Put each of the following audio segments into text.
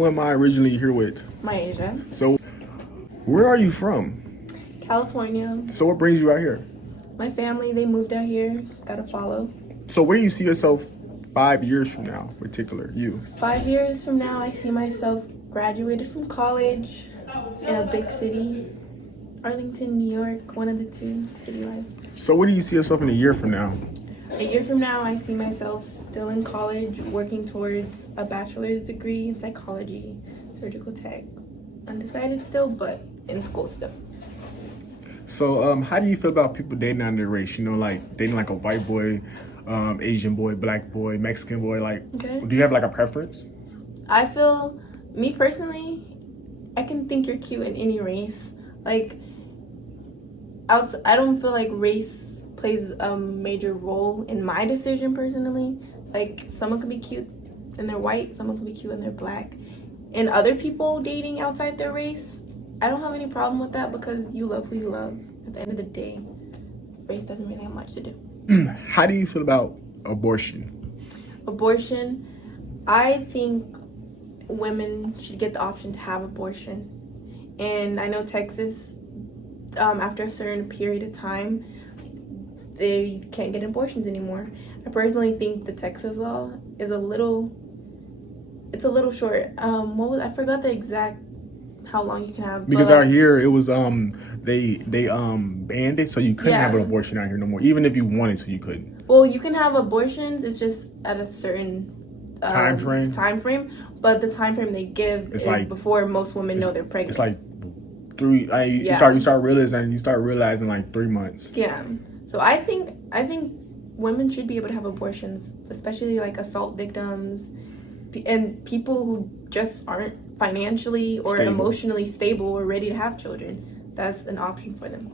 Who am I originally here with? Asia. So, where are you from? California. So, what brings you out here? My family, they moved out here. Gotta follow. So, where do you see yourself 5 years from now, in particular, you? 5 years from now, I see myself graduated from college in a big city. Arlington, New York, one of the two, city life. So, where do you see yourself in a year from now? A year from now, I see myself still in college, working towards a bachelor's degree in psychology, surgical tech. Undecided still, but in school still. So, how do you feel about people dating out of their race? You know, like dating like a white boy, Asian boy, black boy, Mexican boy. Like, Okay. do you have like a preference? I feel, me personally, I can think you're cute in any race. Like, I don't feel like race plays a major role in my decision personally. Like, someone could be cute and they're white, someone could be cute and they're black. And other people dating outside their race, I don't have any problem with that because you love who you love. At the end of the day, race doesn't really have much to do. How do you feel about abortion? Abortion, I think women should get the option to have abortion. And I know Texas, after a certain period of time, they can't get abortions anymore. I personally think the Texas law is a little short. I forgot the exact how long you can have. Because out here it was they banned it, so you couldn't have an abortion out here no more. Even if you wanted to, you couldn't. Well, you can have abortions. It's just at a certain time frame. But the time frame they give is like before most women know they're pregnant. It's like you start realizing like 3 months. Yeah. So I think women should be able to have abortions, especially like assault victims and people who just aren't financially or emotionally stable or ready to have children. That's an option for them.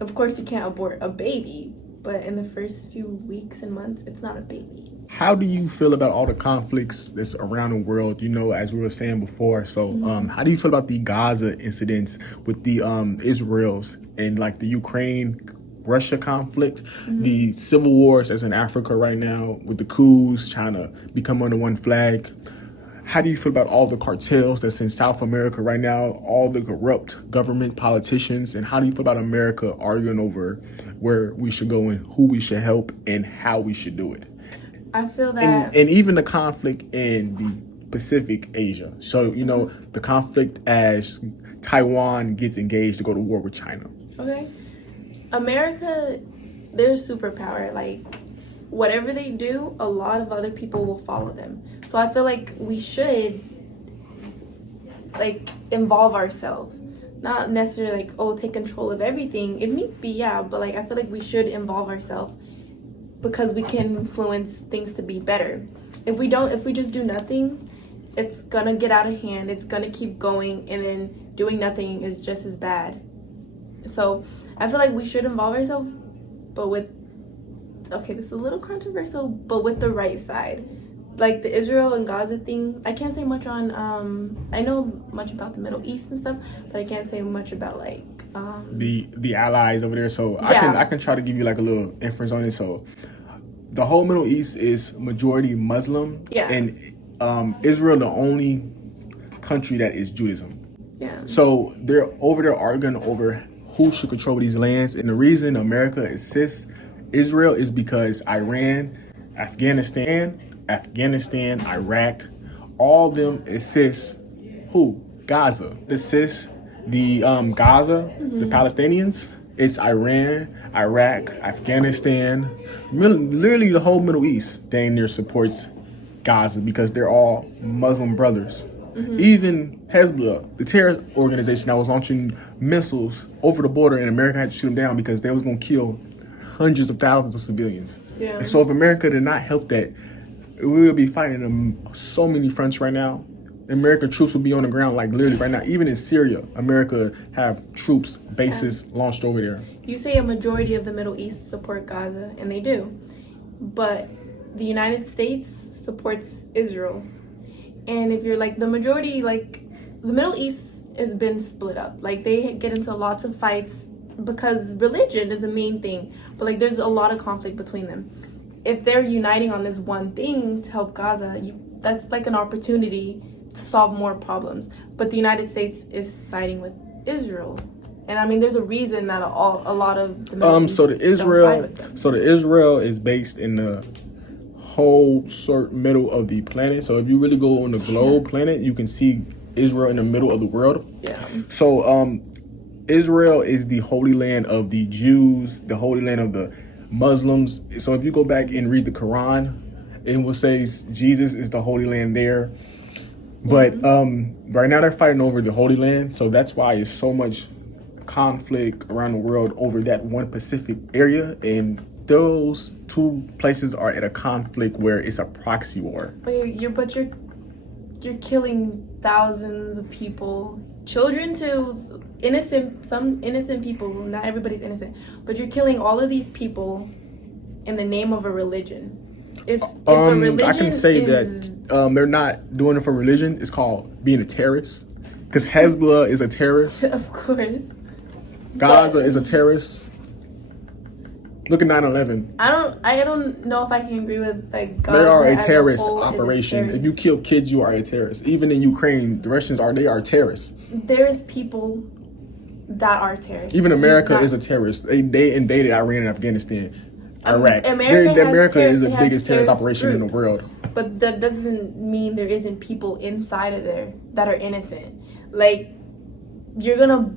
Of course, you can't abort a baby, but in the first few weeks and months, it's not a baby. How do you feel about all the conflicts that's around the world, you know, as we were saying before? So how do you feel about the Gaza incidents with the Israels and like the Ukraine-Russia conflict, the civil wars that's in Africa right now with the coups trying to become under one flag? How do you feel about all the cartels that's in South America right now, all the corrupt government politicians, and how do you feel about America arguing over where we should go and who we should help and how we should do it? I feel that... And even the conflict in the Pacific Asia. So, you know, the conflict as Taiwan gets engaged to go to war with China. Okay. America, they're a superpower. Like, whatever they do, a lot of other people will follow them. So I feel like we should, like, involve ourselves. Not necessarily like, take control of everything. If need be, yeah. But, like, I feel like we should involve ourselves because we can influence things to be better. If we just do nothing, it's gonna get out of hand. It's gonna keep going, and then doing nothing is just as bad. So I feel like we should involve ourselves, but with, this is a little controversial, but with the right side. Like the Israel and Gaza thing, I can't say much on, I know much about the Middle East and stuff, but I can't say much about like, the allies over there. So I can try to give you like a little inference on it. So the whole Middle East is majority Muslim, and Israel the only country that is Judaism. Yeah. So they're over there arguing over who should control these lands, and the reason America assists Israel is because Iran, Afghanistan, Iraq, all of them assist who? Gaza. Assist the Gaza, the Palestinians. It's Iran, Iraq, Afghanistan, literally the whole Middle East dang near supports Gaza because they're all Muslim brothers. Even Hezbollah, the terrorist organization that was launching missiles over the border, and America had to shoot them down because they was going to kill hundreds of thousands of civilians. Yeah. And so if America did not help that, we would be fighting on so many fronts right now. American troops would be on the ground, like literally right now. Even in Syria, America have troops, bases launched over there. You say a majority of the Middle East support Gaza, and they do. But the United States supports Israel. And if you're like the majority, like the Middle East has been split up. Like they get into lots of fights because religion is the main thing. But like there's a lot of conflict between them. If they're uniting on this one thing to help Gaza, that's like an opportunity to solve more problems. But the United States is siding with Israel. And I mean, there's a reason that a lot of the Middle East so the don't side with them. Israel is based in the whole middle of the planet. So if you really go on the globe planet, you can see Israel in the middle of the world. Yeah. So Israel is the holy land of the Jews, the holy land of the Muslims. So if you go back and read the Quran, it will say Jesus is the holy land there. But right now they're fighting over the Holy Land, so that's why it's so much conflict around the world over that one Pacific area, and those two places are at a conflict where it's a proxy war. But you're killing thousands of people, children too, some innocent people. Not everybody's innocent, but you're killing all of these people in the name of a religion. If a religion I can say that they're not doing it for religion. It's called being a terrorist, because Hezbollah is a terrorist. Of course. Gaza is a terrorist. Look at 9/11. I don't know if I can agree with like Gaza. They are a as terrorist whole operation. is a terrorist. If you kill kids, you are a terrorist. Even in Ukraine, the Russians are terrorists. There's people that are terrorists. Even America is a terrorist. They invaded Iran and Afghanistan. Iraq. America is the biggest terrorist operation in the world. But that doesn't mean there isn't people inside of there that are innocent. Like, you're gonna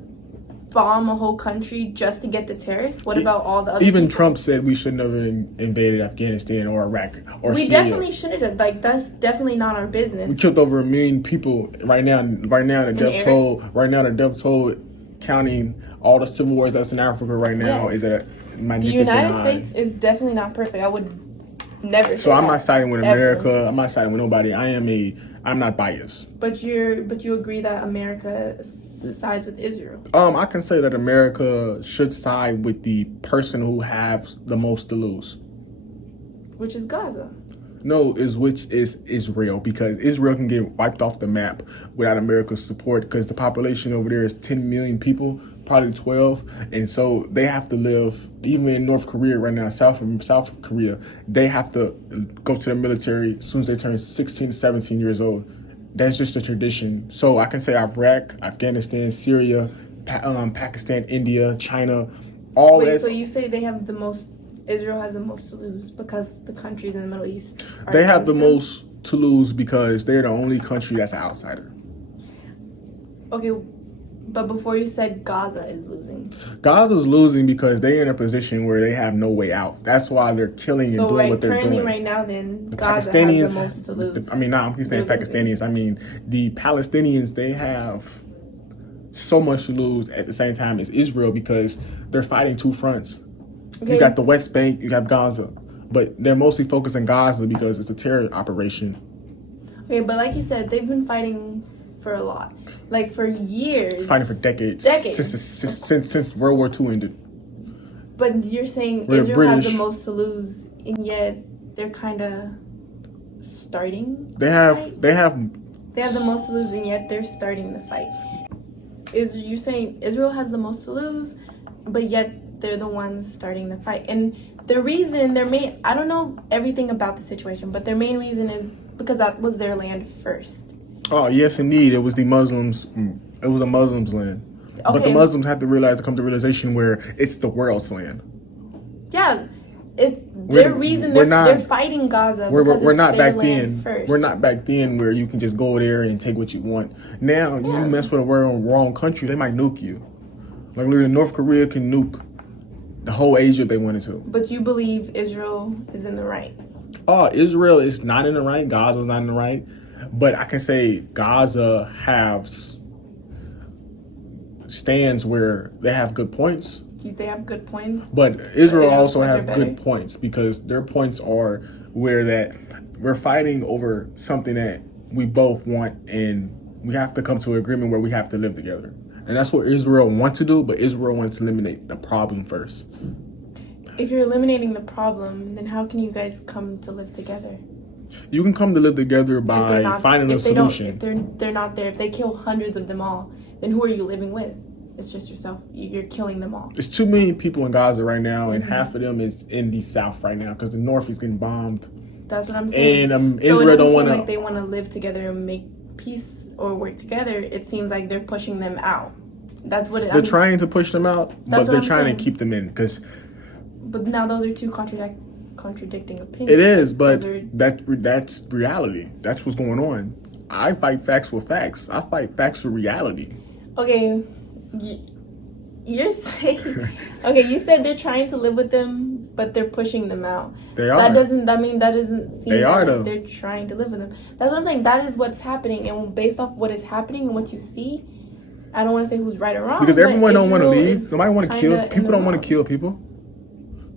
bomb a whole country just to get the terrorists? What about all the other Even people? Trump said we should never invaded Afghanistan or Iraq or We Syria. definitely shouldn't have. Like, that's definitely not our business. We killed over 1 million people right now. The death toll counting all the civil wars that's in Africa right now is at a The magnificent United high. States is definitely not perfect. I would never say So I'm that, not siding with ever. America. I'm not siding with nobody. I'm not biased. But you agree that America sides with Israel. I can say that America should side with the person who has the most to lose. Which is Gaza. Which is Israel, because Israel can get wiped off the map without America's support, because the population over there is 10 million people, probably 12, and so they have to live. Even in North Korea right now, South Korea, they have to go to the military as soon as they turn 16, 17 years old. That's just a tradition. So I can say Iraq, Afghanistan, Syria, Pakistan, India, China, all that. So you say Israel has the most to lose because the countries in the Middle East are They have the against them? most to lose because they're the only country that's an outsider. Okay, but before you said Gaza is losing. Gaza's losing because they're in a position where they have no way out. That's why they're killing and doing what they're doing. Right now, then, The Gaza Pakistanis, has the most to lose. I'm saying Pakistanis. I mean, the Palestinians, they have so much to lose at the same time as Israel because they're fighting two fronts. Okay. You got the West Bank, you have Gaza. But they're mostly focused on Gaza because it's a terror operation. Okay, but like you said, they've been fighting for a lot. Like, for years. Fighting for decades. Since World War II ended. But you're saying We're Israel British. has the most to lose, and yet they're kind of starting. They have They have the most to lose, and yet they're starting the fight. You saying Israel has the most to lose, but yet they're the ones starting the fight? And the reason I don't know everything about the situation, but their main reason is because that was their land first. Oh, yes, indeed. It was the Muslims. It was a Muslims' land. Okay. But the Muslims have to come to realization where it's the world's land. Yeah, it's their reason they're fighting Gaza. We're not back then. First. We're not back then where you can just go there and take what you want. Now, you mess with a wrong country, they might nuke you. Like, literally, North Korea can nuke the whole Asia if they wanted to. But you believe Israel is in the right? Oh, Israel is not in the right. Gaza's not in the right. But I can say Gaza has stands where they have good points. They have good points. But Israel also have have good points because their points are where that we're fighting over something that we both want, and we have to come to an agreement where we have to live together. And that's what Israel wants to do, but Israel wants to eliminate the problem first. If you're eliminating the problem, then how can you guys come to live together? You can come to live together by finding a solution. If they're not there, if they kill hundreds of them all, then who are you living with? It's just yourself. You're killing them all. There's 2 million people in Gaza right now, and half of them is in the south right now because the north is getting bombed. That's what I'm saying. And so Israel don't want to. Like they want to live together and make peace or work together, it seems like they're pushing them out. That's what They're trying to push them out, but they're trying to keep them in because. But now those are two contradicting opinions. It is, but that's reality. That's what's going on. I fight facts with facts. I fight facts with reality. Okay, you're saying okay. You said they're trying to live with them, but they're pushing them out. They are. That doesn't seem they are, like though. They're trying to live with them. That's what I'm saying. That is what's happening, and based off what is happening and what you see, I don't want to say who's right or wrong. Because everyone don't want to leave. Nobody want to kill. People don't want to kill people.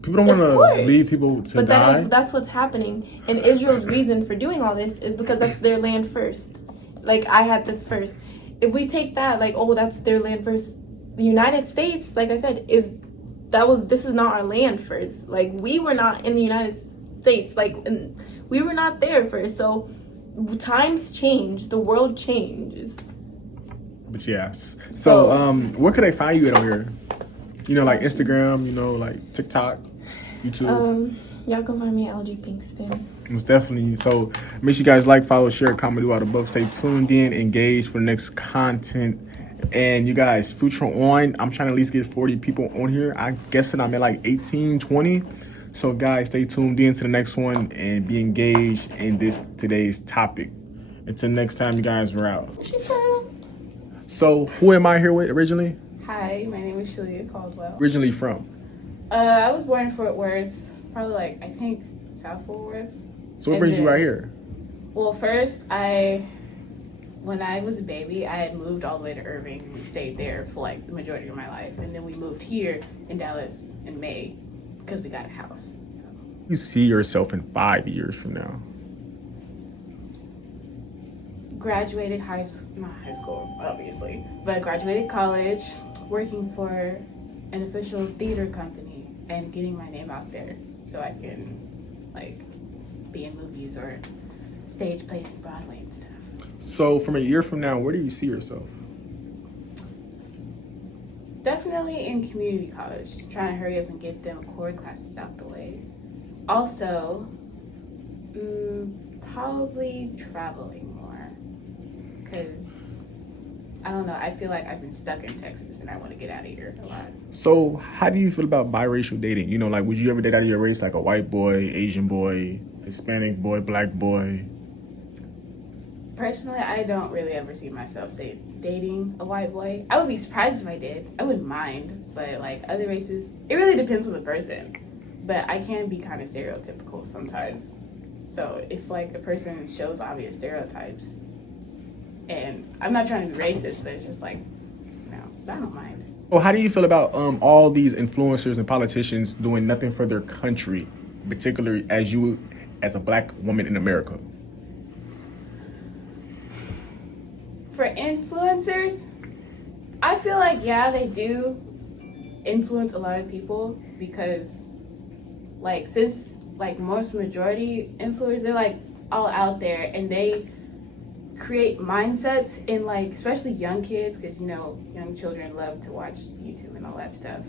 People don't want to leave people to die. But that's what's happening. And Israel's reason for doing all this is because that's their land first. Like, I had this first. If we take that, like, oh, that's their land first. The United States, like I said, this is not our land first. Like, we were not in the United States. Like, we were not there first. So times change. The world changes. But yes. So where could they find you at on here? You know, like Instagram, you know, like TikTok, YouTube. Y'all can find me at LG Pinkston. Most definitely. So make sure you guys like, follow, share, comment, do all the above. Stay tuned in, engaged for the next content. And you guys, future on, I'm trying to at least get 40 people on here. I guess that I'm at like 18, 20. So guys, stay tuned in to the next one and be engaged in today's topic. Until next time, you guys, we're out. So who am I here with originally? Hi, my name is Shalia Caldwell. Originally from? I was born in Fort Worth, probably like, I think, South Fort Worth. So what brings you right here? Well, first, when I was a baby, I had moved all the way to Irving. We stayed there for like the majority of my life. And then we moved here in Dallas in May because we got a house. So. You see yourself in 5 years from now? Graduated not high school, obviously, but graduated college, working for an official theater company and getting my name out there so I can like be in movies or stage plays in Broadway and stuff. So from a year from now, where do you see yourself? Definitely in community college, trying to hurry up and get them core classes out the way. Also, probably traveling more because I don't know, I feel like I've been stuck in Texas and I want to get out of here a lot. So how do you feel about biracial dating? You know, like would you ever date out of your race, like a white boy, Asian boy, Hispanic boy, black boy? Personally, I don't really ever see myself dating a white boy. I would be surprised if I did. I wouldn't mind, but like other races, it really depends on the person. But I can be kind of stereotypical sometimes. So if like a person shows obvious stereotypes, and I'm not trying to be racist, but it's just like, I don't mind. Well, how do you feel about all these influencers and politicians doing nothing for their country, particularly as a black woman in America? For influencers, I feel like, yeah, they do influence a lot of people because, like, since, like, most majority influencers, they're, like, all out there and they create mindsets in, like, especially young kids because, young children love to watch YouTube and all that stuff.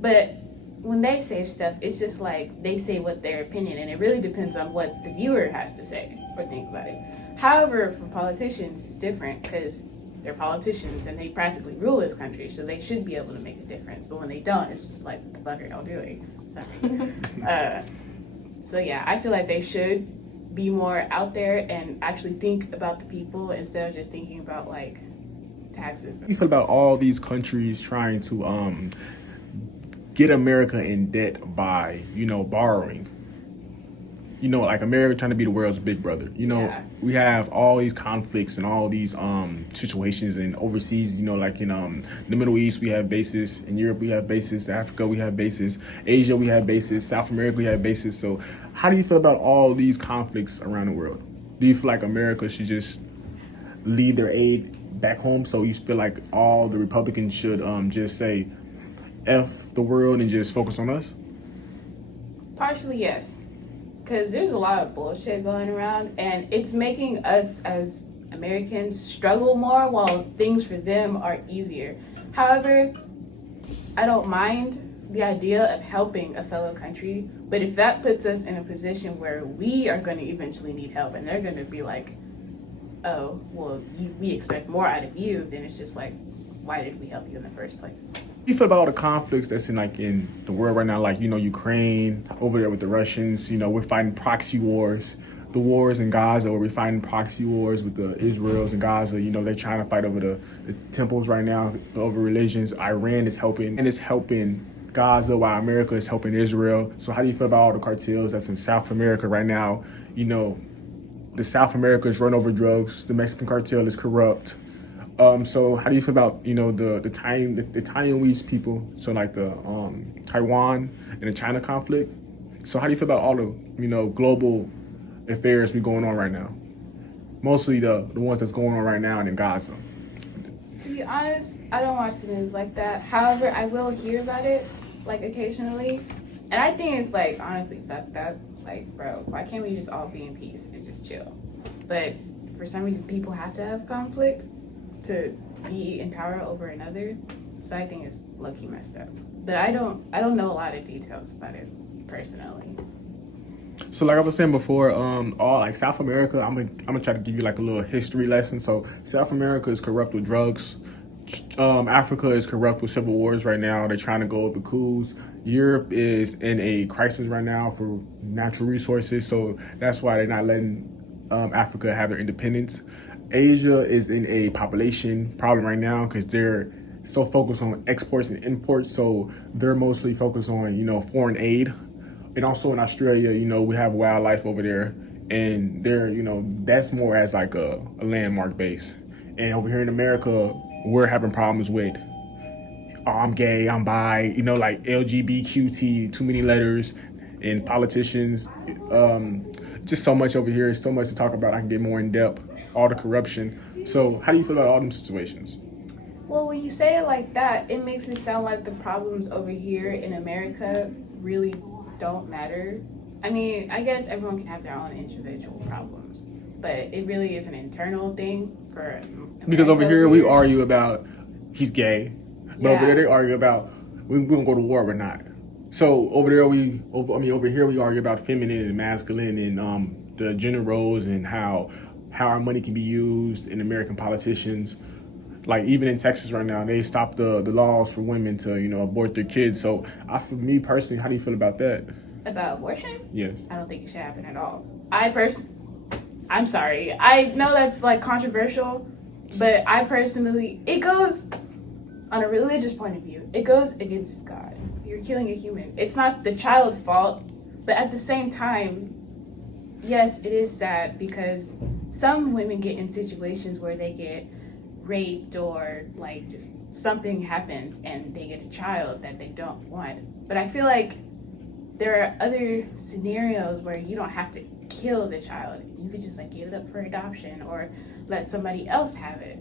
But when they say stuff, it's just, like, they say what their opinion, and it really depends on what the viewer has to say or think about it. However, for politicians, it's different because they're politicians and they practically rule this country, so they should be able to make a difference. But when they don't, it's just like, what the fuck are y'all doing? Sorry. So yeah, I feel like they should be more out there and actually think about the people instead of just thinking about like taxes. How do you feel about all these countries trying to get America in debt by, borrowing? Like America trying to be the world's big brother. Yeah. We have all these conflicts and all these situations and overseas, like in the Middle East, we have bases. In Europe, we have bases. Africa, we have bases. Asia, we have bases. South America, we have bases. So how do you feel about all these conflicts around the world? Do you feel like America should just leave their aid back home? So you feel like all the Republicans should just say, F the world and just focus on us? Partially, yes. Because there's a lot of bullshit going around and it's making us as Americans struggle more while things for them are easier. However, I don't mind the idea of helping a fellow country, but if that puts us in a position where we are going to eventually need help and they're going to be like oh, well, we expect more out of you, then it's just like, why did we help you in the first place? What do you feel about all the conflicts that's in the world right now? Like, Ukraine over there with the Russians. We're fighting proxy wars. The wars in Gaza, where we're fighting proxy wars with the Israels and Gaza. They're trying to fight over the temples right now, over religions. Iran is helping, and it's helping Gaza while America is helping Israel. So how do you feel about all the cartels that's in South America right now? The South America is run over drugs. The Mexican cartel is corrupt. So how do you feel about the Taiwanese people? So like the Taiwan and the China conflict. So how do you feel about all the global affairs be going on right now? Mostly the ones that's going on right now and in Gaza. To be honest, I don't watch the news like that. However, I will hear about it like occasionally, and I think it's like honestly fucked up. Like, bro, why can't we just all be in peace and just chill? But for some reason, people have to have conflict to be in power over another. So I think it's low-key messed up. But I don't know a lot of details about it personally. So like I was saying before, all like South America, I'm gonna try to give you like a little history lesson. So South America is corrupt with drugs. Africa is corrupt with civil wars right now. They're trying to go over coups. Europe is in a crisis right now for natural resources, so that's why they're not letting Africa have their independence. Asia is in a population problem right now because they're so focused on exports and imports, so they're mostly focused on foreign aid. And also in Australia, we have wildlife over there, and they're that's more as like a landmark base. And over here in America, we're having problems with, oh, I'm gay, I'm bi, like LGBTQT, too many letters, and politicians. Just so much over here, so much to talk about. I can get more in depth, all the corruption. So how do you feel about all them situations? Well, when you say it like that, it makes it sound like the problems over here in America really don't matter. I mean, I guess everyone can have their own individual problems, but it really is an internal thing for America. Because over here we argue about he's gay, but Yeah. over there they argue about we're gonna go to war or not. So over here over here we argue about feminine and masculine and the gender roles and how our money can be used in American politicians. Like even in Texas right now, they stopped the laws for women to abort their kids. So for me personally, how do you feel about that? About abortion? Yes. I don't think it should happen at all. I'm sorry. I know that's like controversial, but I personally, it goes on a religious point of view. It goes against God. You're killing a human. It's not the child's fault, but at the same time, yes, it is sad because some women get in situations where they get raped or like just something happens and they get a child that they don't want. But I feel like there are other scenarios where you don't have to kill the child. You could just like give it up for adoption or let somebody else have it.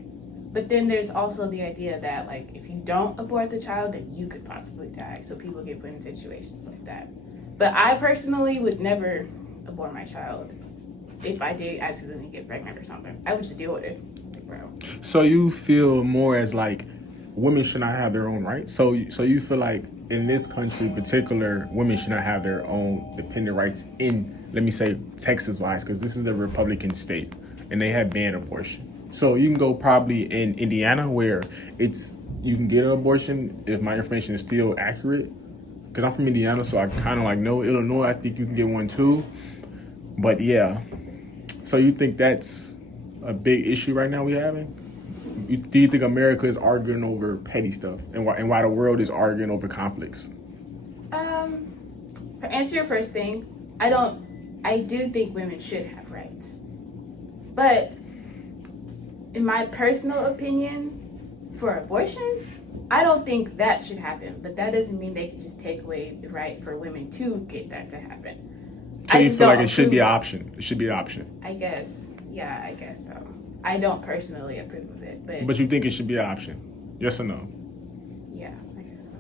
But then there's also the idea that like if you don't abort the child, then you could possibly die. So people get put in situations like that. But I personally would never abort my child. If I did accidentally get pregnant or something, I would just deal with it. Like, bro. So you feel more as like women should not have their own rights. So you feel like in this country in particular, women should not have their own dependent rights in, let me say, Texas-wise, because this is a Republican state and they have banned abortion. So you can go probably in Indiana where you can get an abortion if my information is still accurate. Because I'm from Indiana, so I kind of like know Illinois. I think you can get one too. But yeah, so you think that's a big issue right now we having? Do you think America is arguing over petty stuff and why the world is arguing over conflicts? For answer your first thing, I do think women should have rights. But in my personal opinion, for abortion, I don't think that should happen. But that doesn't mean they can just take away the right for women to get that to happen. So you feel like it should be an option? It should be an option. I guess. Yeah, I guess so. I don't personally approve of it, But you think it should be an option? Yes or no? Yeah, I guess so.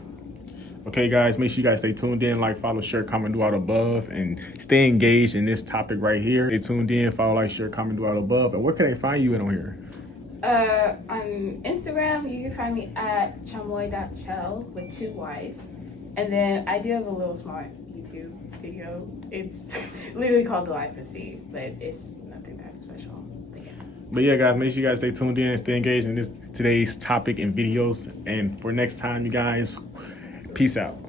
Okay, guys, make sure you guys stay tuned in, like, follow, share, comment, do out above, and stay engaged in this topic right here. Stay tuned in, follow, like, share, comment, do out above. And where can they find you in on here? On Instagram, you can find me at chamoy.chell with 2 Y's. And then I do have a little small YouTube video. It's literally called The Life of C, but it's nothing that special. But yeah. But yeah, guys, make sure you guys stay tuned in and stay engaged in today's topic and videos. And for next time, you guys, peace out.